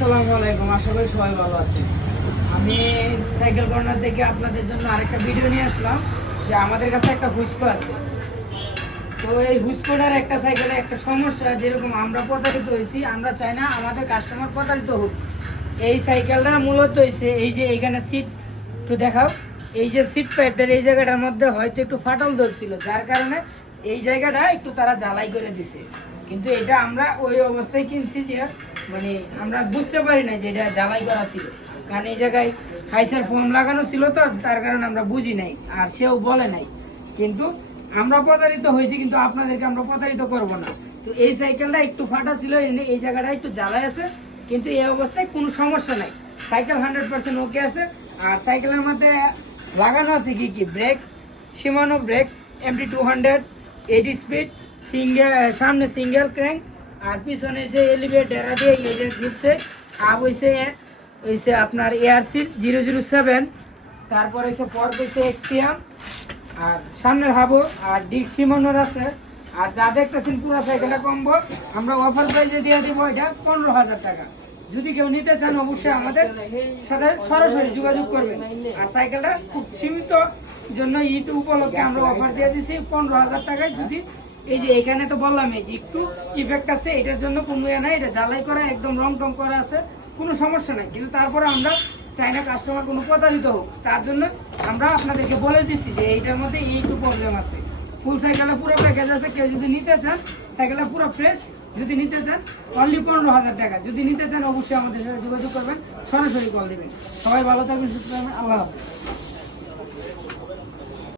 আসসালামু আলাইকুম, আশা করি সবাই ভালো আছেন। আমি সাইকেল কর্নার থেকে আপনাদের জন্য আরেকটা ভিডিও নিয়ে আসলাম যে আমাদের কাছে একটা হুস্কো আছে। তো এই হুস্কোটার একটা সাইকেলে একটা সমস্যা, যেরকম আমরা প্রতারিত হয়েছি, আমরা চাই না আমাদের কাস্টমার প্রতারিত হোক। এই সাইকেলটা মূলত হয়েছে এই যে এইখানে সিট একটু দেখাও, এই যে সিট পাইপটার এই জায়গাটার মধ্যে হয়তো একটু ফাটল ধরছিল, যার কারণে এই জায়গাটা একটু তারা জ্বালাই করে দিছে। কিন্তু এটা আমরা ওই অবস্থায় কিনছি যে মানে আমরা বুঝতে পারি না যে এটা জ্বালাই করা ছিল, কারণ এই জায়গায় হাইসার ফোম লাগানো ছিল, তো তার কারণে আমরা বুঝি নাই আর সেও বলে নাই। কিন্তু আমরা প্রতারিত হয়েছি, কিন্তু আপনাদেরকে আমরা প্রতারিত করব না। তো এই সাইকেলটা একটু ফাটা ছিল, এই জায়গাটা একটু জ্বালাই আছে, কিন্তু এই অবস্থায় কোনো সমস্যা নাই। সাইকেল 100% ওকে আছে। আর সাইকেলের মধ্যে লাগানো আছে কি কি brake, Shimano brake, MT200 80 speed, সামনে সিঙ্গেল ক্র্যাঙ্ক, আর পিছনে এসে এলিভেট ডেরা দিয়ে এই যে ঘুরছে। আর হইছে আপনার এয়ারসিট 007, তারপর হইছে ফর্ক হইছে এক্সিয়াম, আর সামনের হাবো আর ডিক সিমনের আছে। আর যা দেখতেছেন পুরো সাইকেলটা কম্বো আমরা অফার প্রাইসে দিয়ে দিব, এটা 15,000 টাকা। যদি কেউ নিতে চান অবশ্যই আমাদের সাথে সরাসরি যোগাযোগ করবেন। আর সাইকেলটা খুব সীমিত জন্য ঈদ উপলক্ষে আমরা অফার দিয়ে দিচ্ছি 15,000 টাকায়। যদি এই যে এখানে তো বললাম এই যে একটু ইফেক্ট আছে, এটার জন্য কোনো ইয়ে নাই, এটা জ্বালাই করা একদম রং টং করা আছে, কোনো সমস্যা নাই। কিন্তু তারপরে আমরা চাই না কাস্টমার কোনো প্রতারিত হোক, তার জন্য আমরা আপনাদেরকে বলে দিচ্ছি যে এইটার মধ্যে এই একটু প্রবলেম আছে। ফুল সাইকেলে পুরো প্যাকেজ আছে, কেউ যদি নিতে চান সাইকেলটা পুরো ফ্রেশ, যদি নিতে চান অনলি 15,000 টাকা। যদি নিতে চান অবশ্যই আমাদের সাথে যোগাযোগ করবেন, সরাসরি কল দেবেন। সবাই ভালো থাকবেন, সুস্থ থাকবেন, আল্লাহ হাফেজ।